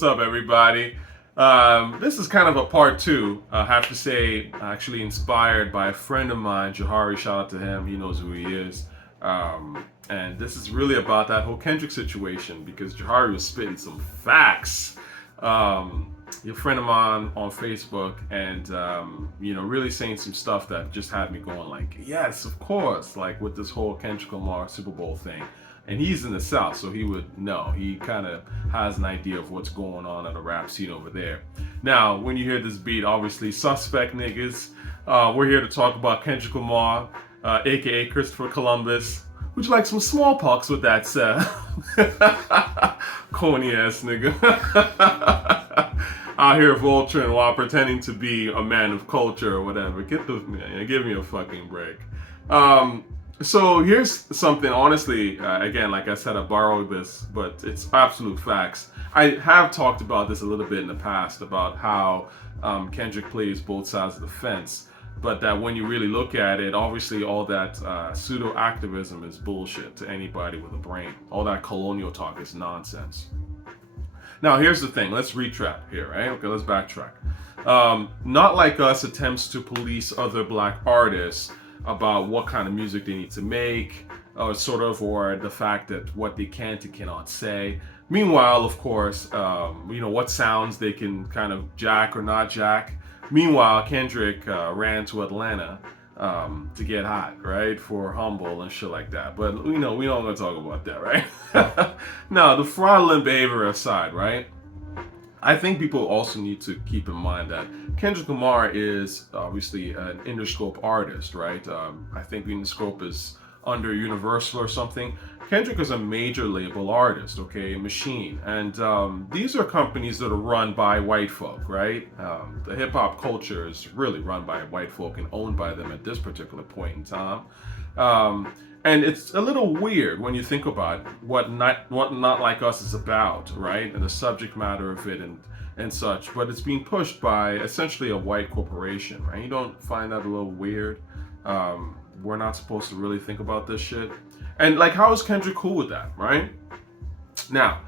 What's up, everybody? This is kind of a part two. I have to say, actually inspired by a friend of mine, Jahari. Shout out to him. He knows who he is. And this is really about that whole Kendrick situation because Jahari was spitting some facts. Your friend of mine on Facebook, and really saying some stuff that just had me going like, yes, of course, like with this whole Kendrick Lamar Super Bowl thing. And he's in the South, so he would know. He kind of has an idea of what's going on at the rap scene over there. Now, when you hear this beat, obviously, suspect niggas. We're here to talk about Kendrick Lamar, aka Christopher Columbus. Would you like some smallpox with that, sir? Corny ass nigga. Out here vulturing while pretending to be a man of culture or whatever. Give me a fucking break. So here's something, honestly, again, like I said, I borrowed this, but it's absolute facts. I have talked about this a little bit in the past about how Kendrick plays both sides of the fence, but that when you really look at it, obviously all that pseudo-activism is bullshit to anybody with a brain. All that colonial talk is nonsense. Now, here's the thing. Let's retract here, right? Okay, let's backtrack. Not Like Us attempts to police other black artists about what kind of music they need to make, or the fact that what they can and cannot say. Meanwhile, of course, what sounds they can kind of jack or not jack. Meanwhile, Kendrick ran to Atlanta to get hot, right, for Humble and shit like that. But we don't gonna talk about that, right? Now, the fraudulent behavior aside, right? I think people also need to keep in mind that Kendrick Lamar is obviously an Interscope artist, right? I think Interscope is under Universal or something. Kendrick is a major label artist, okay, Machine. And these are companies that are run by white folk, right? The hip hop culture is really run by white folk and owned by them at this particular point in time. And it's a little weird when you think about what Not Like Us is about, right? And the subject matter of it and such. But it's being pushed by essentially a white corporation, right? You don't find that a little weird? We're not supposed to really think about this shit. And like, how is Kendrick cool with that, right? Now,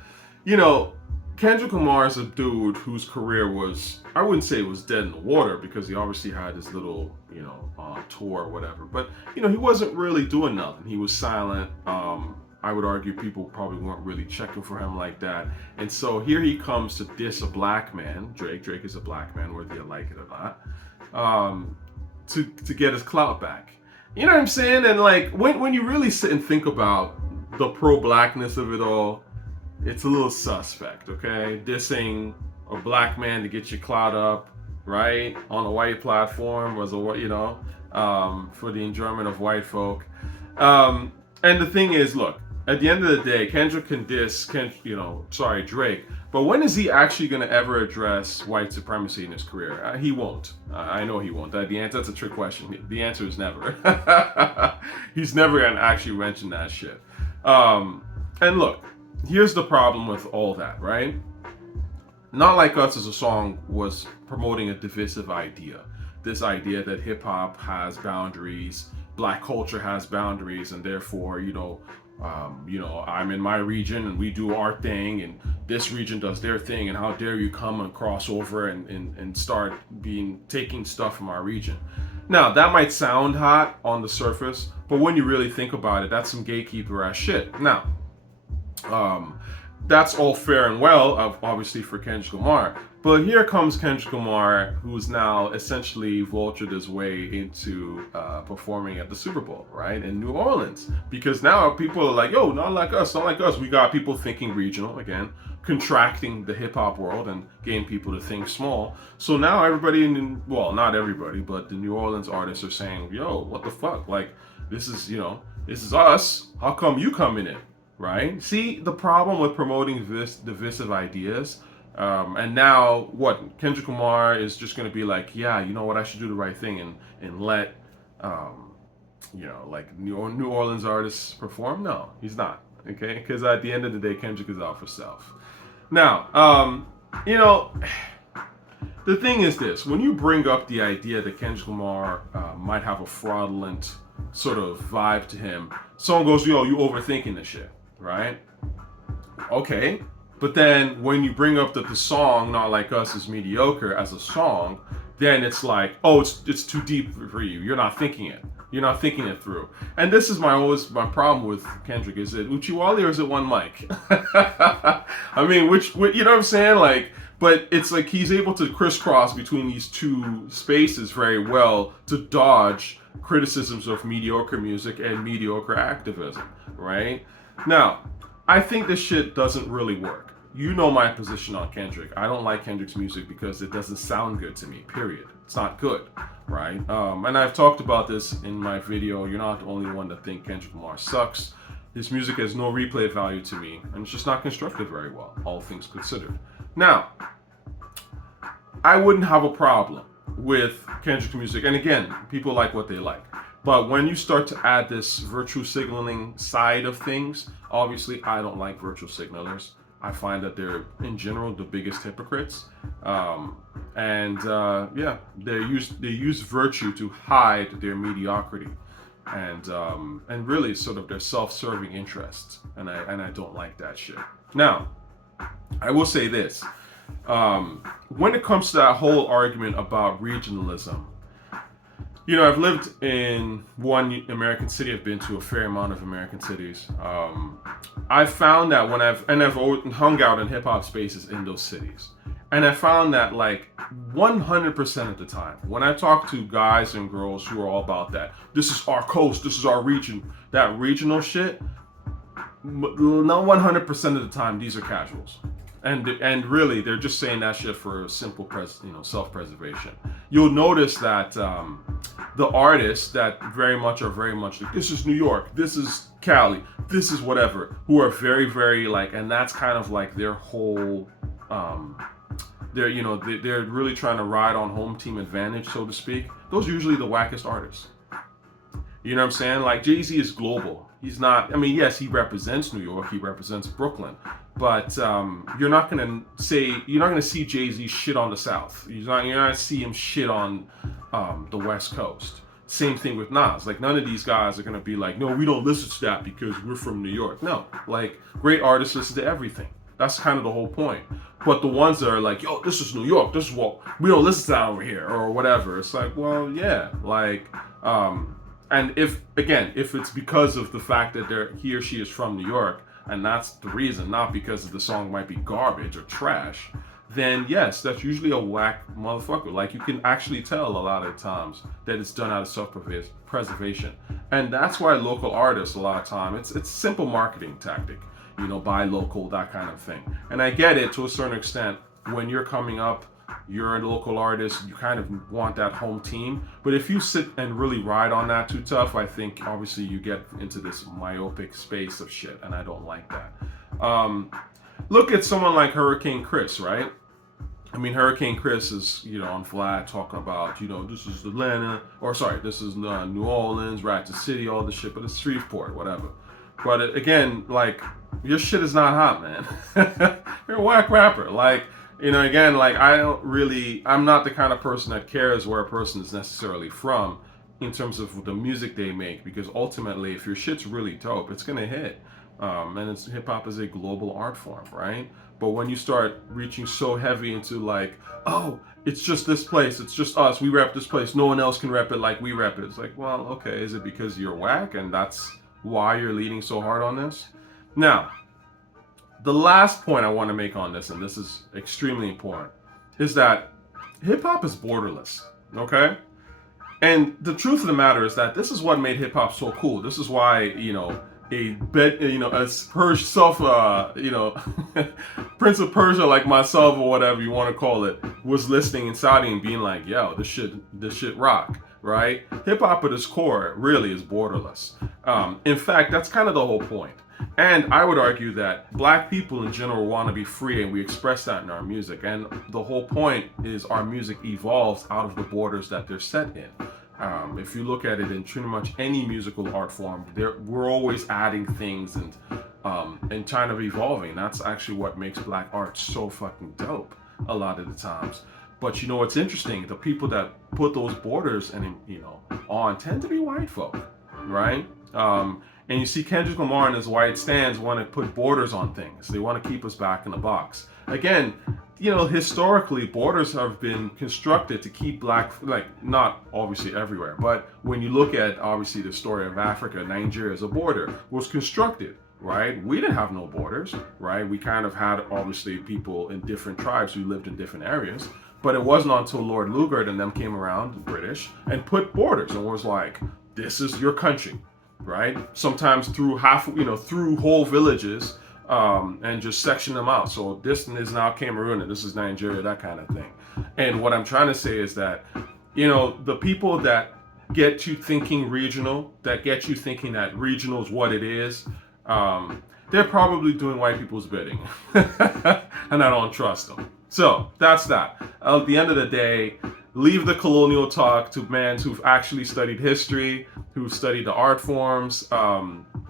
Kendrick Lamar is a dude whose career was, I wouldn't say it was dead in the water because he obviously had his little, tour or whatever. But, he wasn't really doing nothing. He was silent. I would argue people probably weren't really checking for him like that. And so here he comes to diss a black man. Drake is a black man, whether you like it or not, to get his clout back. You know what I'm saying? And like, when you really sit and think about the pro-blackness of it all, it's a little suspect, okay? Dissing a black man to get your clout up, right? On a white platform was for the enjoyment of white folk. And the thing is, look, at the end of the day, Kendrick can diss, Drake. But when is he actually going to ever address white supremacy in his career? He won't. I know he won't. That's a trick question. The answer is never. He's never going to actually mention that shit. And look, here's the problem with all that, right? Not Like Us as a song was promoting a divisive idea. This idea that hip hop has boundaries, black culture has boundaries, and therefore, I'm in my region and we do our thing, and this region does their thing, and how dare you come and cross over and start taking stuff from our region. Now, that might sound hot on the surface, but when you really think about it, that's some gatekeeper ass shit. Now, that's all fair and well, obviously, for Kendrick Lamar. But here comes Kendrick Lamar, who's now essentially vultured his way into performing at the Super Bowl, right, in New Orleans. Because now people are like, yo, not like us. We got people thinking regional, again, contracting the hip-hop world and getting people to think small. So now everybody, not everybody, but the New Orleans artists are saying, yo, what the fuck? Like, this is us. How come you come in it? Right? See the problem with promoting divisive ideas, and now what? Kendrick Lamar is just going to be like, yeah, you know what? I should do the right thing and let, like New Orleans artists perform. No, he's not. Okay, because at the end of the day, Kendrick is out for self. Now, the thing is this: when you bring up the idea that Kendrick Lamar might have a fraudulent sort of vibe to him, someone goes, yo, you overthinking this shit. Right? Okay, But then when you bring up that the song Not Like Us is mediocre as a song, then it's like, oh, it's too deep for you. You're not thinking it. You're not thinking it through. And this is my problem with Kendrick. Is it Uchiwali or is it one mic? I mean, which you know what I'm saying? Like, but it's like he's able to crisscross between these two spaces very well to dodge criticisms of mediocre music and mediocre activism, right? Now, I think this shit doesn't really work. You know my position on Kendrick. I don't like Kendrick's music because it doesn't sound good to me, period. It's not good, right? And I've talked about this in my video. You're not the only one to think Kendrick Lamar sucks. His music has no replay value to me, and it's just not constructed very well, all things considered. Now, I wouldn't have a problem with Kendrick's music, and again, people like what they like. But when you start to add this virtue signaling side of things, obviously I don't like virtue signalers. I find that they're, in general, the biggest hypocrites. Yeah, they use virtue to hide their mediocrity, and really sort of their self-serving interests. And I don't like that shit. Now, I will say this: when it comes to that whole argument about regionalism, you know, I've lived in one American city. I've been to a fair amount of American cities. I've found that when I've hung out in hip hop spaces in those cities, and I found that like 100% of the time, when I talk to guys and girls who are all about that, this is our coast, this is our region, that regional shit, not 100% of the time, these are casuals. And really, they're just saying that shit for simple self-preservation. You'll notice that the artists that very much like, this is New York, this is Cali, this is whatever, who are very, very like, and that's kind of like their whole, they're really trying to ride on home team advantage, so to speak. Those are usually the wackest artists. You know what I'm saying? Like, Jay-Z is global. He's not, I mean, yes, he represents New York, he represents Brooklyn, but you're not gonna see Jay-Z shit on the South. You're not gonna see him shit on the West Coast. Same thing with Nas. Like, none of these guys are gonna be like, no, we don't listen to that because we're from New York. No, like, great artists listen to everything. That's kind of the whole point. But the ones that are like, yo, this is New York, this is what, we don't listen to that over here, or whatever. It's like, well, yeah, like, and if it's because of the fact that he or she is from New York, and that's the reason, not because the song might be garbage or trash, then yes, that's usually a whack motherfucker. Like, you can actually tell a lot of times that it's done out of self-preservation. And that's why local artists, a lot of time, it's simple marketing tactic. You know, buy local, that kind of thing. And I get it to a certain extent. When you're coming up, you're a local artist, you kind of want that home team. But if you sit and really ride on that too tough, I think obviously you get into this myopic space of shit, and I don't like that. Look at someone like Hurricane Chris, right? I mean, Hurricane Chris is, on Vlad talking about, this is Atlanta, this is New Orleans, Ratchet City, all this shit, but it's Shreveport, whatever. But again, like, your shit is not hot, man. You're a whack rapper. Like, again, like, I'm not the kind of person that cares where a person is necessarily from in terms of the music they make, because ultimately, if your shit's really dope, it's gonna hit. And hip hop is a global art form, right? But when you start reaching so heavy into like, oh, it's just this place, it's just us, we rep this place, no one else can rep it like we rep it. It's like, well, okay, is it because you're whack and that's why you're leaning so hard on this? Now, the last point I want to make on this, and this is extremely important, is that hip hop is borderless, okay? And the truth of the matter is that this is what made hip hop so cool. This is why, as Prince of Persia, like myself or whatever you want to call it, was listening in Saudi and being like, yo, this shit rock, right? Hip hop at its core really is borderless. In fact, that's kind of the whole point. And I would argue that black people in general want to be free, and we express that in our music. And the whole point is our music evolves out of the borders that they're set in. If you look at it in pretty much any musical art form, we're always adding things and kind of evolving. That's actually what makes black art so fucking dope a lot of the times. But what's interesting? The people that put those borders on tend to be white folk, right? And you see Kendrick Lamar and his white stands want to put borders on things. They want to keep us back in the box. Again, you know, historically, borders have been constructed to keep black, like, not obviously everywhere, but when you look at, obviously, the story of Africa, Nigeria as a border was constructed, right? We didn't have no borders, right? We kind of had, obviously, people in different tribes who lived in different areas, but it wasn't until Lord Lugard and them came around, the British, and put borders and was like, this is your country, right? Sometimes through through whole villages, and just section them out. So this is now Cameroon and this is Nigeria, that kind of thing. And what I'm trying to say is that, you know, the people that get you thinking regional, that get you thinking that regional is what it is, they're probably doing white people's bidding. And I don't trust them. So that's that. At the end of the day, leave the colonial talk to men who've actually studied history, who've studied the art forms.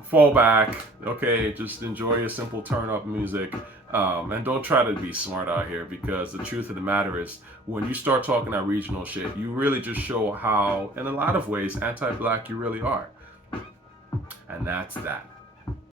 Fall back, okay? Just enjoy your simple turn-up music, and don't try to be smart out here, because the truth of the matter is, when you start talking that regional shit, you really just show how, in a lot of ways, anti-black you really are. And that's that.